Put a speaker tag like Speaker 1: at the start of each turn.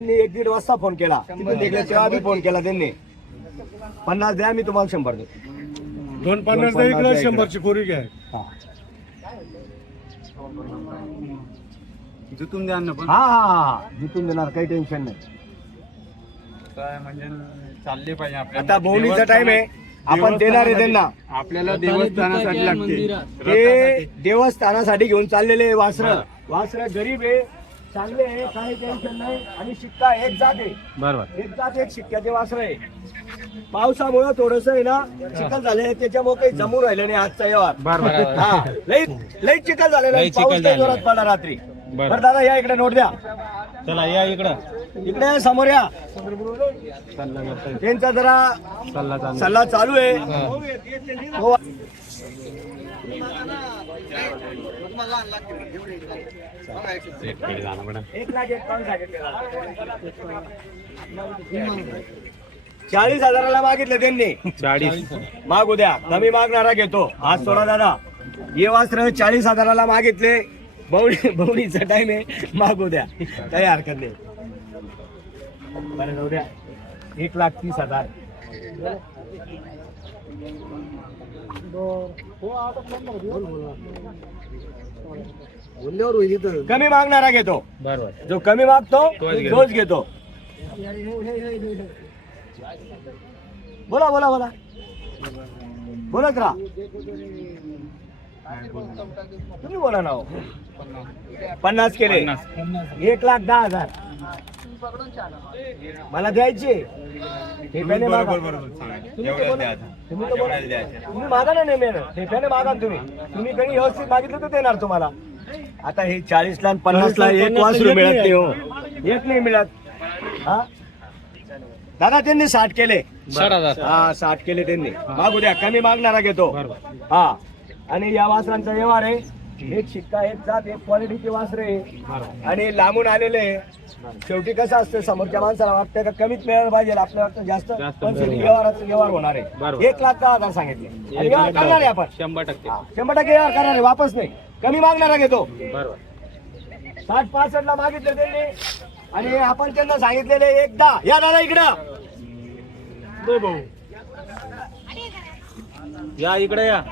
Speaker 1: त्यांनी एक दीड वाजता फोन केला. तिथून निघले तेव्हा बी फोन केला त्यांनी. पन्नास द्या मी तुम्हाला शंभर देतो.
Speaker 2: दोन पन्नास द्या इकडे. शंभरची कोरी घ्या.
Speaker 1: हा.
Speaker 3: जिथून द्या ना पण.
Speaker 1: हा हा हा जिथून देणार काही टेन्शन नाही.
Speaker 3: काय म्हणजे चालले पाहिजे आपल्याला.
Speaker 1: आता बोवणीचा टाइम आहे. आपण देणार आहे त्यांना.
Speaker 3: आपल्याला देवस्थानासाठी लागते.
Speaker 1: ते देवस्थानासाठी घेऊन चाललेले वासर. वासर गरीब आहे. चांगले आहे काही टेन्शन नाही. आणि शिक्का एक जात आहे
Speaker 3: बरोबर.
Speaker 1: एक जात एक शिक्क्याचे वासर आहे. पावसामुळे थोडस आहे ना चिखल झाले त्याच्यामुळे काही जमू राहिले नाही आजचा व्यवहार.
Speaker 3: बरोबर.
Speaker 1: हा लई लई चिखल झालेला आहे.
Speaker 3: लई चिखल
Speaker 1: पाऊस लई
Speaker 3: झालेला
Speaker 1: जोरात पडला रात्री.
Speaker 3: बरं.
Speaker 1: बरं दादा या इकडे नोट द्या.
Speaker 3: चला या इकडं.
Speaker 1: इकडे या, समोर या.
Speaker 3: सल्ला करतोय.
Speaker 1: त्यांचा जरा
Speaker 3: सल्ला चालू
Speaker 1: सल्ला चालू आहे. हो. एक लाख एकावन्न सांगितले चाळीस हजाराला मागितले त्यांनी.
Speaker 3: चाळीस.
Speaker 1: मागू द्या. कमी मागणारा घेतो. आज सोडा दादा. ये वास्त्र चाळीस हजाराला मागितले. बवणी बवणीचा टाइम आहे. मागू द्या. काही हरकत नाही. बरं जाऊ द्या. एक लाख तीस हजार. कमी मागणारा घेतो.
Speaker 3: बरोबर
Speaker 1: जो कमी मागतो
Speaker 3: तोच घेतो.
Speaker 1: तोच घेतो. बोला बोला बोला. बोलत राहा तुम्ही बोला ना हो. पन्नास केले. एक लाख दहा हजार. मला द्यायचे. ठेप्याने मागा. तुम्ही तर बोला. तुम्ही तर बोला. तुम्ही मागा ना नेहमी. ठेप्याने मागा ना तुम्ही. तुम्ही कधी व्यवस्थित मागितलं तर देणार तुम्हाला. आता हे चाळीस ला पन्नास ला एक वासरू मिळत नाही हो. एक नाही मिळत. हा? दादा त्यांनी साठ केले. हा साठ केले त्यांनी. मागू द्या. कमी मागणारा घेतो. हा. आणि या वासरांचा व्यवहार आहे. एक शिक्का एक जात एक क्वालिटीचे वासरे. आणि लांबून आलेले. शेवटी कसं असतं समोरच्या माणसाला वाटतं का कमीच मिळायला पाहिजे आपल्याला वाटतं जास्त. पण. व्यवहाराचा व्यवहार होणार आहे. एक लाख दहा हजार सांगितले? आणि व्यवहार करणार आहे आपण.
Speaker 3: शंभर टक्के.
Speaker 1: शंभर टक्के व्यवहार करणार आहे वापस नाही. कमी मागणारा घेतो.
Speaker 3: बरोबर.
Speaker 1: साठ पासष्ट ला मागितले त्यांनी. आणि आपण त्यांना सांगितलेले एकदा या दादा इकडं.
Speaker 3: या इकडे या.